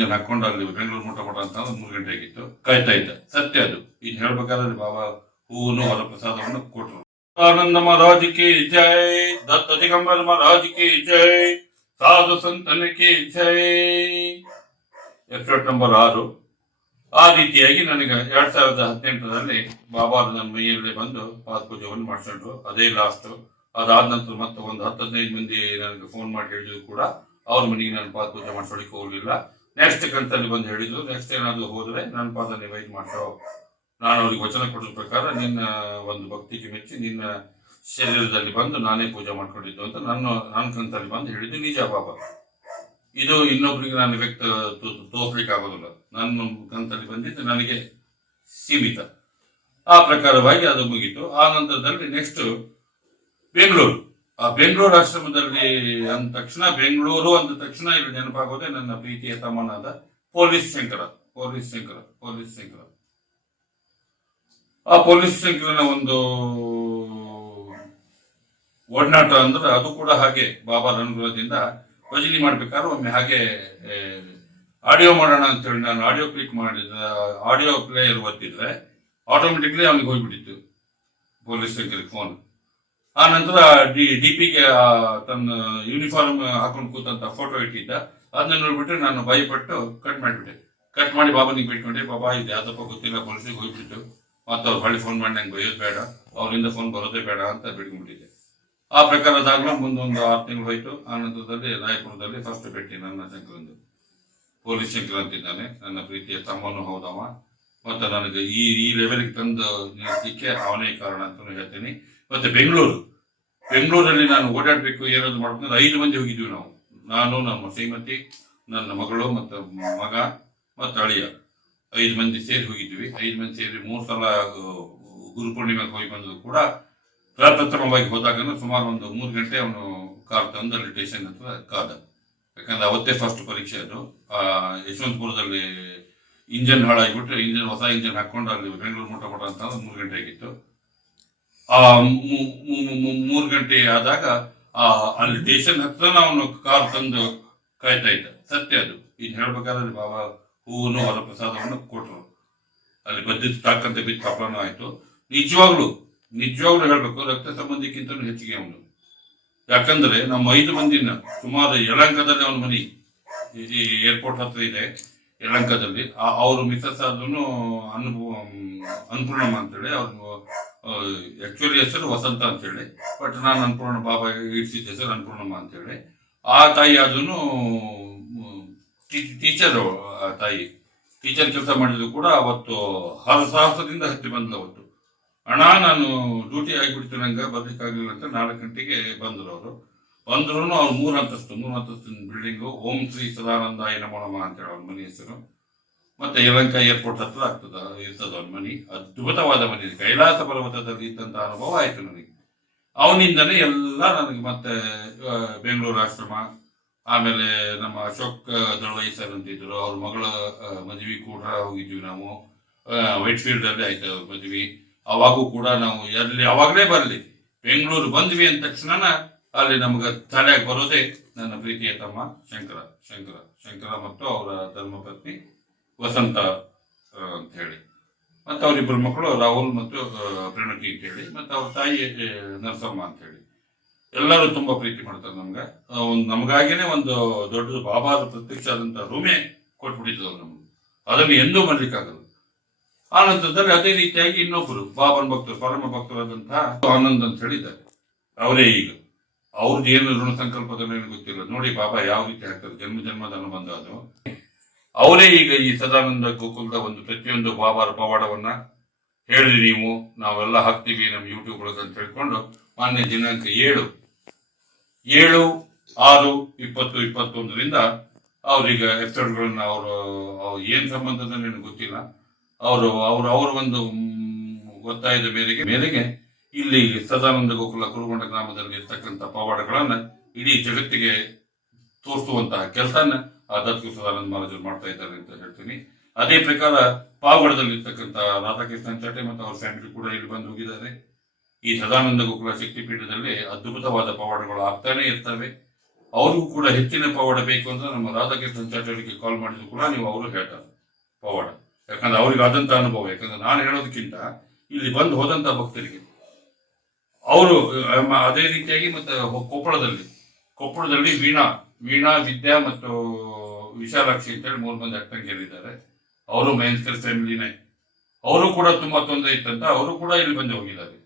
Engine ಹಾಕೊಂಡು ಅಲ್ಲಿ ಬೆಂಗಳೂರು ಮುಟ್ಟ ಅಂತ 3 ಗಂಟೆ ಆಗಿತ್ತು. ಕಾಯ್ತಾ ಇದ್ದ. ಸತ್ಯ ಅದು. ಈಗ ಹೇಳ್ಬೇಕಾದ್ರೆ ಬಾಬಾ ಹೂವನ್ನು ಹೊರ ಪ್ರಸಾದವನ್ನು ಕೊಟ್ಟರು. ಆನಂದ ಮಹಾರಾಜ್ ಕಿ ಜೈ, ದತ್ತ ದಿಗಂಬರ ಮಹಾರಾಜ್ ಕಿ ಜೈ, ಸಾಧು ಸಂತನ ಕಿ ಜೈ. Episode number 6. ಆ ರೀತಿಯಾಗಿ ನನಗೆ 2018ರಲ್ಲಿ ಬಾಬಾ ನನ್ನ ಮೈಯಲ್ಲಿ ಬಂದು ಪಾದ ಪೂಜೆಯನ್ನು ಮಾಡಿಸಿದ್ರು. ಅದೇ ಲಾಸ್ಟ್. ಅದಾದ ನಂತರ ಮತ್ತೆ ಒಂದು 10-15 ಮಂದಿ ನನಗೆ ಫೋನ್ ಮಾಡಿ ಹೇಳಿದ್ರು ಕೂಡ ಅವ್ರ ಮನೆಗೆ ನಾನು ಪಾದ ಪೂಜೆ ಮಾಡಿಸೋಳಿಕ್ಕೆ ಹೋಗ್ಲಿಲ್ಲ. ನೆಕ್ಸ್ಟ್ ಕಂತಲ್ಲಿ ಬಂದು ಹೇಳಿದ್ರು, ನೆಕ್ಸ್ಟ್ ಏನಾದ್ರು ಹೋದ್ರೆ ನನ್ನ ಪಾದ ನೀವು ವೈಟ್ ಮಾಡ್ಸೋ. ನಾನು ಅವ್ರಿಗೆ ವಚನ ಕೊಡಿದ ಪ್ರಕಾರ ನಿನ್ನ ಒಂದು ಭಕ್ತಿಗೆ ಮೆಚ್ಚಿ ನಿನ್ನ ಶರೀರದಲ್ಲಿ ಬಂದು ನಾನೇ ಪೂಜೆ ಮಾಡ್ಕೊಂಡಿದ್ದು ಅಂತ ನನ್ನ ಕಂತಲ್ಲಿ ಬಂದು ಹೇಳಿದ್ದು ನಿಜ ಬಾಬಾ. ಇದು ಇನ್ನೊಬ್ರಿಗೆ ನಾನು ವ್ಯಕ್ತ ತೋರ್ಸ್ಲಿಕ್ಕೆ ಆಗೋದಿಲ್ಲ. ನನ್ನ ಕಂತಲ್ಲಿ ಬಂದಿದ್ದು ನನಗೆ ಸೀಮಿತ. ಆ ಪ್ರಕಾರವಾಗಿ ಅದು ಮುಗೀತು. ಆ ನಂತರದಲ್ಲಿ ನೆಕ್ಸ್ಟ್ ಬೆಂಗಳೂರು. ಆ ಬೆಂಗಳೂರು ಆಶ್ರಮದಲ್ಲಿ ಅಂದ ತಕ್ಷಣ, ಬೆಂಗಳೂರು ಅಂದ ತಕ್ಷಣ ಇಲ್ಲಿ ನೆನಪಾಗೋದೆ ನನ್ನ ಪ್ರೀತಿಯ ತಮ್ಮನಾದ ಪೊಲೀಸ್ ಶಂಕರ. ಆ ಪೊಲೀಸ್ ಶಂಕರನ ಒಂದು ಒಡನಾಟ ಅಂದ್ರೆ ಅದು ಕೂಡ ಹಾಗೆ ಬಾಬಾ ಅನುಗ್ರಹದಿಂದ ಭಜನೆ ಮಾಡ್ಬೇಕಾದ್ರೆ ಒಮ್ಮೆ ಹಾಗೆ ಆಡಿಯೋ ಮಾಡೋಣ ಅಂತೇಳಿ ನಾನು ಆಡಿಯೋ ಕ್ಲಿಕ್ ಮಾಡಿದ, ಆಡಿಯೋ ಪ್ಲೇಯರ್ ಒತ್ತಿದ್ರೆ ಆಟೋಮೆಟಿಕ್ಲಿ ಅವನಿಗೆ ಹೋಗ್ಬಿಟ್ಟಿತ್ತು ಪೊಲೀಸ್ ಶಂಕರಿಗೆ ಫೋನ್. ಆ ನಂತರ ಡಿಪಿಗೆ ತನ್ನ ಯೂನಿಫಾರ್ಮ್ ಹಾಕೊಂಡು ಕೂತಂತ ಫೋಟೋ ಇಟ್ಟಿದ್ದ. ಅದನ್ನ ನೋಡ್ಬಿಟ್ಟು ನಾನು ಭಯಪಟ್ಟು ಕಟ್ ಮಾಡಿ ಬಾಬನಿಗೆ ಬಿಟ್ಕೊಂಡೆ. ಬಾಬಾ ಇದು ಯಾವ್ದಪ್ಪ ಗೊತ್ತಿಲ್ಲ, ಪೊಲೀಸಿಗೆ ಹೋಗ್ಬಿಟ್ಟು ಮತ್ತೆ ಅವ್ರು ಹೊಳ್ಳಿ ಫೋನ್ ಮಾಡಿ ನಂಗೆ ಬೈಯೋದು ಬೇಡ, ಅವರಿಂದ ಫೋನ್ ಬರೋದೇ ಬೇಡ ಅಂತ ಬಿಟ್ಕೊಂಡ್ಬಿಟ್ಟಿದ್ದೆ. ಆ ಪ್ರಕಾರ ಅದಾಗ್ಲೂ ಮುಂದೊಂದು 6 ತಿಂಗಳು ಹೋಯ್ತು. ಆ ನಂತರದಲ್ಲಿ ರಾಯಪುರದಲ್ಲಿ ಫಸ್ಟ್ ಭೇಟಿ ನನ್ನ ಶಂಕರಂದು. ಪೊಲೀಸ್ ಶಂಕರ ಅಂತಿದ್ದಾನೆ, ನನ್ನ ಪ್ರೀತಿಯ ತಮ್ಮನು ಹೌದವ. ಮತ್ತೆ ನನಗೆ ಈ ಲೆವೆಲ್ಗೆ ತಂದು ನಿಲ್ಲಿಸಲಿಕ್ಕೆ ಅವನೇ ಕಾರಣ ಅಂತ ಹೇಳ್ತೀನಿ. ಮತ್ತೆ ಬೆಂಗಳೂರಲ್ಲಿ ನಾನು ಓಡಾಡಬೇಕು ಏನಾದ್ರು ಮಾಡ್ಕೊಂಡು 5 ಮಂದಿ ಹೋಗಿದ್ವಿ ನಾವು. ನಾನು, ನಮ್ಮ ಶ್ರೀಮತಿ, ನನ್ನ ಮಗಳು ಮತ್ತು ಮಗ ಮತ್ತು ಅಳಿಯ 5 ಮಂದಿ ಸೇರಿ ಹೋಗಿದ್ವಿ. 5 ಮಂದಿ ಸೇರಿ 3 ಸಲ ಗುರುಪೂರ್ಣಿಮೆಗೆ ಹೋಗಿ ಬಂದ್ರು ಕೂಡ ಪ್ರಪ್ರಥಮವಾಗಿ ಹೋದಾಗ ಸುಮಾರು ಒಂದು 3 ಗಂಟೆ ಅವನು ಕಾರ್ ತಂದು ಅಲ್ಲಿ ಸ್ಟೇಷನ್ ಹತ್ರ ಕಾದ. ಯಾಕಂದ್ರೆ ಅವತ್ತೇ ಫಸ್ಟ್ ಪರೀಕ್ಷೆ ಅದು. ಯಶವಂತಪುರದಲ್ಲಿ ಇಂಜನ್ ಹಾಳಾಗಿಬಿಟ್ಟು ಹೊಸ ಇಂಜನ್ ಹಾಕೊಂಡು ಅಲ್ಲಿ ಬೆಂಗಳೂರು ಮುಟ್ಟ ಅಂತ 3 ಗಂಟೆ ಆಗಿತ್ತು. ಆ 3 ಗಂಟೆ ಆದಾಗ ಅಲ್ಲಿ ಸ್ಟೇಷನ್ ಹತ್ರ ಅವನು ಕಾರ್ ತಂದು ಕಾಯ್ತಾ ಇದ್ದ. ಸತ್ಯ ಅದು. ಈಗ ಹೇಳ್ಬೇಕಾದ್ರೆ ಬಾಬಾ ಹೂವನ್ನು ಹೊರ ಪ್ರಸಾದವನ್ನು ಕೊಟ್ಟರು. ಅಲ್ಲಿ ಬದ್ದಿದ್ದು ತಾಕಂತ ಬಿದ್ದು ಕಪ್ಪನೂ ಆಯ್ತು. ನಿಜವಾಗ್ಲು ಹೇಳ್ಬೇಕು, ರಕ್ತ ಸಂಬಂಧಿಕ್ಕಿಂತ ಹೆಚ್ಚಿಗೆ ಅವನು. ಯಾಕಂದ್ರೆ ನಮ್ಮ 5 ಮಂದಿನ ಸುಮಾರು ಯಲಹಂಕದಲ್ಲಿ ಅವನ ಮನೆ ಏರ್ಪೋರ್ಟ್ ಹತ್ರ ಇದೆ, ಯಲಹಂಕದಲ್ಲಿ. ಅವ್ರ ಮಿಸಸ್ ಆದ್ರೂ ಅನ್ನಪೂರ್ಣಮ್ಮ ಅಂತೇಳಿ. ಅವ್ರು ಆಕ್ಚುಲಿ ಹೆಸರು ವಸಂತ ಅಂತೇಳಿ, ಬಟ್ ನಾನು ಅನ್ನಪೂರ್ಣ ಬಾಬಾ ಇಡ್ಸಿದ್ದ ಹೆಸರು ಅನ್ನಪೂರ್ಣಮ್ಮ ಅಂತೇಳಿ. ಆ ತಾಯಿ ಆದ್ರೂ ಟೀಚರ್. ತಾಯಿ ಟೀಚರ್ ಕೆಲಸ ಮಾಡಿದ್ರು ಕೂಡ ಅವತ್ತು ಸಾಹಸದಿಂದ ಹತ್ತಿ ಬಂದ್ಲು. ಅವತ್ತು ಅಣ್ಣ ನಾನು ಡ್ಯೂಟಿ ಆಗಿಬಿಡ್ತೀನಿ, ನಂಗೆ ಬರ್ಲಿಕ್ಕಾಗಲಿಲ್ಲ ಅಂತ 4 ಗಂಟೆಗೆ ಬಂದ್ರು ಅವರು. ಅವ್ರು 3 ಅಂತಸ್ತಿನ ಬಿಲ್ಡಿಂಗು. ಓಂ ಶ್ರೀ ಸದಾನಂದಾಯ ನಮೋನಮ ಅಂತೇಳಿ ಅವ್ರ ಮನೆ ಹೆಸರು. ಮತ್ತೆ ಯಲಹಂಕ ಏರ್ಪೋರ್ಟ್ ಹತ್ರ ಇರ್ತದ ಅವ್ರ ಮನೆ. ಅದ್ಭುತವಾದ ಮನೆ, ಕೈಲಾಸ ಪರ್ವತದಲ್ಲಿ ಇದ್ದಂತ ಅನುಭವ ಆಯ್ತು ನನಗೆ. ಅವನಿಂದನೇ ಎಲ್ಲ ನನಗೆ. ಮತ್ತೆ ಬೆಂಗಳೂರು ಆಶ್ರಮ, ಆಮೇಲೆ ನಮ್ಮ ಅಶೋಕ್ ದಳವಾಯಿ ಸರ್ ಅಂತಿದ್ರು, ಅವ್ರ ಮಗಳ ಮದುವೆ ಕೂಡ ಹೋಗಿದ್ವಿ ನಾವು. ವೈಟ್ ಫೀಲ್ಡ್ ಅಲ್ಲಿ ಆಯ್ತು ಅವ್ರ ಮದುವೆ. ಅವಾಗೂ ಕೂಡ ನಾವು ಯಾವಾಗಲೇ ಬರಲಿ ಬೆಂಗಳೂರು ಬಂದ್ವಿ ಅಂದ ತಕ್ಷಣ ಅಲ್ಲಿ ನಮ್ಗೆ ತಲೆಯಾಗಿ ಬರೋದೇ ನನ್ನ ಪ್ರೀತಿಯ ತಮ್ಮ ಶಂಕರ ಮತ್ತು ಅವರ ಧರ್ಮಪತ್ನಿ ವಸಂತ ಅಂತ ಹೇಳಿ. ಮತ್ತೆ ಅವರಿಬ್ಬರು ಮಕ್ಕಳು ರಾಹುಲ್ ಮತ್ತು ಪ್ರಣತಿ ಅಂತ ಹೇಳಿ, ಮತ್ತೆ ಅವ್ರ ತಾಯಿ ನರಸಮ್ಮ ಅಂತ ಹೇಳಿ. ಎಲ್ಲರೂ ತುಂಬಾ ಪ್ರೀತಿ ಮಾಡ್ತಾರೆ ನಮ್ಗೆ. ನಮಗಾಗಿನೇ ಒಂದು ದೊಡ್ಡದು ಬಾಬಾದ ಪ್ರತ್ಯಕ್ಷ ಆದಂತ ರೂಮೇ ಕೊಟ್ಬಿಟ್ಟಿದ್ರು ನಮ್ಗೆ. ಅದನ್ನು ಎಂದೂ ಮರ್ಲಿಕ್ಕಾಗಲ್ಲ. ಆ ನಂತರದಲ್ಲಿ ಅದೇ ರೀತಿಯಾಗಿ ಇನ್ನೊಬ್ಬರು ಬಾಬನ್ ಭಕ್ತರು, ಪರಮ ಭಕ್ತರಾದಂತಹ ಆನಂದ್ ಅಂತ ಹೇಳಿದ್ದಾರೆ. ಅವರೇ ಈಗ ಅವ್ರದ್ದು ಏನು ಋಣ ಸಂಕಲ್ಪದಲ್ಲಿ ಗೊತ್ತಿಲ್ಲ ನೋಡಿ. ಬಾಬಾ ಯಾವ ರೀತಿ ಆಗ್ತಾರೆ, ಜನ್ಮದ ಅನುಬಂಧ ಅದು. ಅವರೇ ಈಗ ಈ ಸದಾನಂದ ಗೋಕುಲದ ಒಂದು ಪ್ರತಿಯೊಂದು ಬಾಬಾರ ಪವಾಡವನ್ನ ಹೇಳಿದ್ರಿ ನೀವು, ನಾವೆಲ್ಲ ಹಾಕ್ತೀವಿ ನಮ್ಮ ಯೂಟ್ಯೂಬ್ ಒಳಗೆ ಅಂತ ಹೇಳ್ಕೊಂಡು ಮಾನ್ಯ ದಿನಾಂಕ 7/6/2021 ಅವ್ರೀಗ ಎಪಿಸೋಡ್ಗಳನ್ನ ಅವರು ಏನ್ ಸಂಬಂಧದ ನನಗೆ ಗೊತ್ತಿಲ್ಲ. ಅವರು ಒಂದು ಒತ್ತಾಯದ ಮೇರೆಗೆ ಇಲ್ಲಿ ಸದಾನಂದ ಗೋಕುಲ ಕುರುಗೊಂಡ ಗ್ರಾಮದಲ್ಲಿ ಇರ್ತಕ್ಕಂಥ ಪವಾಡಗಳನ್ನ ಇಡೀ ಜಗತ್ತಿಗೆ ತೋರಿಸುವಂತಹ ಕೆಲಸನ ದತ್ತು ಸದಾನಂದ ಮಹಾರಾಜರು ಮಾಡ್ತಾ ಇದ್ದಾರೆ ಅಂತ ಹೇಳ್ತೀನಿ. ಅದೇ ಪ್ರಕಾರ ಪಾವಗಡದಲ್ಲಿ ಇರ್ತಕ್ಕಂಥ ರಾಧಾಕೃಷ್ಣ ಚಟೆ ಮತ್ತು ಅವ್ರ ಫ್ಯಾಮಿಲಿ ಕೂಡ ಇಲ್ಲಿ ಬಂದು ಹೋಗಿದ್ದಾರೆ. ಈ ಸದಾನಂದ ಗೋಕುಲ ಶಕ್ತಿಪೀಠದಲ್ಲಿ ಅದ್ಭುತವಾದ ಪವಾಡಗಳು ಆಗ್ತಾನೆ ಇರ್ತವೆ. ಅವ್ರಿಗೂ ಕೂಡ ಹೆಚ್ಚಿನ ಪವಾಡ ಬೇಕು ಅಂದ್ರೆ ನಮ್ಮ ರಾಧಾಕೃಷ್ಣ ಚಾಟರ್ಜಿಗೆ ಕಾಲ್ ಮಾಡಿದ್ರು ಕೂಡ ನೀವು ಅವರು ಹೇಳ್ತಾರೆ ಪವಾಡ. ಯಾಕಂದ್ರೆ ಅವ್ರಿಗೆ ಆದಂತ ಅನುಭವ. ಯಾಕಂದ್ರೆ ನಾನು ಹೇಳೋದಕ್ಕಿಂತ ಇಲ್ಲಿ ಬಂದು ಹೋದಂತ ಭಕ್ತರಿಗೆ ಅವರು ಅದೇ ರೀತಿಯಾಗಿ ಮತ್ತೆ ಕೊಪ್ಪಳದಲ್ಲಿ ವೀಣಾ ವಿದ್ಯಾ ಮತ್ತು ವಿಶಾಲಾಕ್ಷಿ ಅಂತೇಳಿ 3 ಮಂದಿ ಅಕ್ಕಂಗಿಯರಿದ್ದಾರೆ. ಅವರು ಮೈನ್ಸ್ಕರ್ ಫ್ಯಾಮಿಲಿನೇ. ಅವರು ಕೂಡ ತುಂಬಾ ತೊಂದರೆ ಇತ್ತಂತ ಅವರು ಕೂಡ ಇಲ್ಲಿ ಬಂದು ಹೋಗಿದ್ದಾರೆ.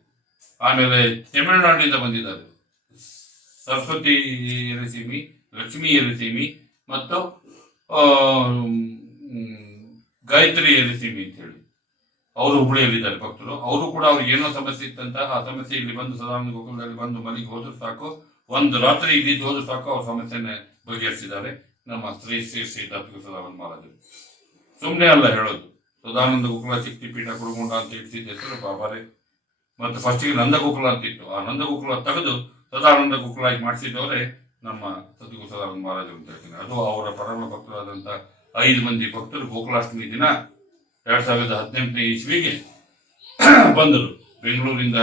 ಆಮೇಲೆ ತಮಿಳುನಾಡಿನಿಂದ ಬಂದಿದ್ದಾರೆ. ಸರಸ್ವತಿ ಎರೆಸೀಮಿ, ಲಕ್ಷ್ಮೀ ಎರೆಸೀಮಿ ಮತ್ತು ಗಾಯತ್ರಿ ಎರೆಸೀಮಿ ಅಂತ ಹೇಳಿ ಅವರು ಹುಬ್ಬಳ್ಳಿಯಲ್ಲಿದ್ದಾರೆ ಭಕ್ತರು. ಅವರು ಕೂಡ ಅವ್ರಿಗೆ ಏನೋ ಸಮಸ್ಯೆ ಇತ್ತಂತ ಆ ಸಮಸ್ಯೆ ಇಲ್ಲಿ ಬಂದು ಸದಾನಂದ ಗೋಕುಲದಲ್ಲಿ ಬಂದು ಮನೆಗೆ ಹೋದ್ರು ಸಾಕು, ಒಂದು ರಾತ್ರಿ ಇದ್ದಿದ್ದು ಹೋದ್ರು ಸಾಕು, ಅವ್ರ ಸಮಸ್ಯೆನ ಬಗೆಹರಿಸಿದ್ದಾರೆ ನಮ್ಮ ಶ್ರೀ ಶ್ರೀ ಶ್ರೀ ದತ್ತು ಸದಾನಂದ ಮಹಾರಾಜರು. ಸುಮ್ಮನೆ ಅಲ್ಲ ಹೇಳೋದು, ಸದಾನಂದ ಗೋಕುಲ ಶಕ್ತಿ ಪೀಠ ಕುರುಗುಂಡ ಅಂತ ಇಡ್ತಿದ್ದ ಹೆಸರು ಬಾಬಾರೇ. ಮತ್ತು ಫಸ್ಟಿಗೆ ನಂದಗೋಕುಲ ಅಂತಿತ್ತು, ಆ ನಂದಗೋಕುಲ ತೆಗೆದು ಸದಾನಂದ ಗೋಕುಲ ಆಗಿ ಮಾಡಿಸಿದವರೇ ನಮ್ಮ ಸದ್ಗುರು ಸದಾನಂದ ಮಹಾರಾಜರು ಅಂತ ಹೇಳ್ತೀನಿ. ಅದು ಅವರ ಪರಮ ಭಕ್ತರಾದಂಥ 5 ಮಂದಿ ಭಕ್ತರು ಗೋಕುಲಾಷ್ಟಮಿ ದಿನ 2018ನೇ ಇಸ್ವಿಗೆ ಬಂದರು. ಬೆಂಗಳೂರಿಂದ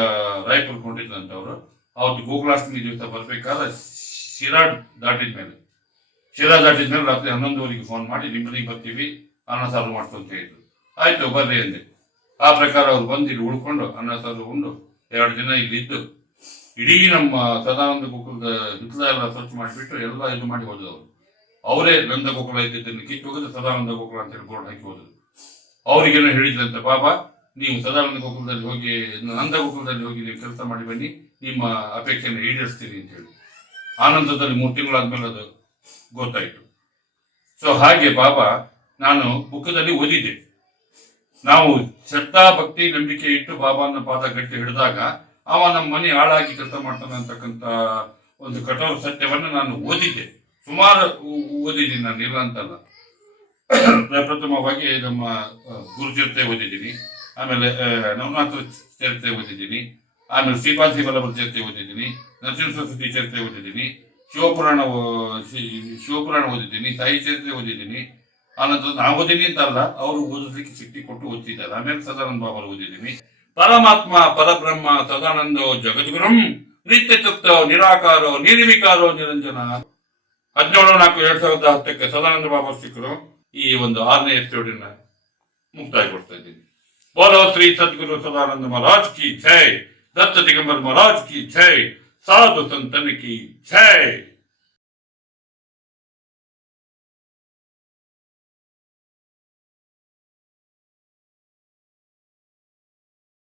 ರಾಯಪುರಕ್ಕೆ ಹೊಂಟಿದ್ದಂಥವ್ರು. ಅವತ್ತು ಗೋಕುಲಾಷ್ಟಮಿ ದಿವಸ ಬರಬೇಕಾದ್ರೆ ಶಿರಾ ದಾಟಿದ ಮೇಲೆ ರಾತ್ರಿ 11 ಫೋನ್ ಮಾಡಿ ನಿಮ್ಮ ಮನೆಗೆ ಬರ್ತೀವಿ, ಅನ್ನ ಸಾರು ಮಾಡ್ತು ಅಂತ ಹೇಳಿದ್ರು. ಆಯ್ತು ಬರ್ರಿ ಅಂದೆ. ಆ ಪ್ರಕಾರ ಅವ್ರು ಬಂದು ಇಲ್ಲಿ ಉಳ್ಕೊಂಡು ಅನ್ನ ಸಾರು ಉಂಡು 2 ದಿನ ಇಲ್ಲಿ ಇದ್ದು ಇಡೀ ನಮ್ಮ ಸದಾನಂದ ಗೋಕುಲದ ಹಿತ್ತಲ ಎಲ್ಲ ಸ್ವಚ್ಛ ಮಾಡಿಬಿಟ್ಟು ಎಲ್ಲ ಇದು ಮಾಡಿ ಹೋದವರು. ಅವರೇ ನಂದ ಗೋಕುಲ ಇದ್ದಿದ್ದನ್ನು ಕಿತ್ತು ಹೋಗಿದ್ದು ಸದಾನಂದ ಗೋಕುಲ ಅಂತೇಳಿ ಬೋರ್ಡ್ ಹಾಕಿ ಹೋದ್ರು. ಅವ್ರಿಗೇನೋ ಹೇಳಿದ್ರಂತೆ, ಬಾಬಾ ನೀವು ಸದಾನಂದ ಗೋಕುಲದಲ್ಲಿ ಹೋಗಿ ನಂದ ಗೋಕುಲದಲ್ಲಿ ಹೋಗಿ ನೀವು ಕೆಲಸ ಮಾಡಿ ಬನ್ನಿ, ನಿಮ್ಮ ಅಪೇಕ್ಷೆಯನ್ನು ಈಡೇರಿಸ್ತೀನಿ ಅಂತ ಹೇಳಿ. ಆನಂದದಲ್ಲಿ 3 ತಿಂಗಳಾದ್ಮೇಲೆ ಅದು ಗೊತ್ತಾಯ್ತು. ಸೊ ಹಾಗೆ ಬಾಬಾ ನಾನು ಬುಕ್ಕದಲ್ಲಿ ಓದಿದ್ದೆ, ನಾವು ಶ್ರದ್ಧಾ ಭಕ್ತಿ ನಂಬಿಕೆ ಇಟ್ಟು ಬಾಬಾನ ಪಾದ ಗಟ್ಟಿ ಹಿಡಿದಾಗ ಅವ ನಮ್ಮ ಮನೆ ಹಾಳಾಗಿ ಕೆಲಸ ಮಾಡ್ತಾನೆ ಅಂತಕ್ಕಂಥ ಒಂದು ಕಠೋರ ಸತ್ಯವನ್ನು ನಾನು ಓದಿದ್ದೆ. ಸುಮಾರು ಓದಿದ್ದೀನಿ ನಾನು, ಇಲ್ಲ ಅಂತಲ್ಲ. ಪ್ರಥಮವಾಗಿ ನಮ್ಮ ಗುರುಚರಿತ್ರೆ ಓದಿದ್ದೀನಿ, ಆಮೇಲೆ ನವನಾಥ ಚರಿತ್ರೆ ಓದಿದ್ದೀನಿ, ಆಮೇಲೆ ಶ್ರೀಪಾದ ಬಲ್ಲಭರ ಚರಿತ್ರೆ ಓದಿದ್ದೀನಿ, ನರಸಿಂಹ ಸರಸ್ವತಿ ಚರಿತ್ರೆ ಓದಿದ್ದೀನಿ, ಶಿವಪುರಾಣ ಓದಿದ್ದೀನಿ, ಸಾಯಿ ಚರಿತ್ರೆ ಓದಿದ್ದೀನಿ. ಆನಂತರ ನಾವು ಓದಿನಿ ಅಂತಲ್ಲ, ಅವರು ಓದೋದಕ್ಕೆ ಶಕ್ತಿ ಕೊಟ್ಟು ಓದ್ತಿದ್ದಾರೆ. ಆಮೇಲೆ ಸದಾನಂದ ಬಾಬಾ ಓದಿದ್ದೀನಿ. ಪರಮಾತ್ಮ ಪರಬ್ರಹ್ಮ ಸದಾನಂದೋ ಜಗದ್ಗುರುಂ ನಿತ್ಯ ತೃಪ್ತೋ ನಿರಾಕಾರೋ ನಿರ್ವಿಕಾರೋ ನಿರಂಜನ. 17/4/2010 ಸದಾನಂದ ಬಾಬಾ ಸಿಕ್ಕರು. ಈ ಒಂದು 6ನೇ ಎಪಿಸೋಡಿನ ಮುಕ್ತಾಯಗೊಳಿಸ್ತಾ ಇದ್ದೀನಿ. ಬೋಲೋ ಶ್ರೀ ಸದ್ಗುರು ಸದಾನಂದ ಮಹಾರಾಜ್ ಕಿ ಜೈ, ದತ್ತ ದಿಗಂಬರ್ ಮಹಾರಾಜ್ ಕಿ ಜೈ, ಸಾಧು ಸಂತನ ಕಿ ಜೈ.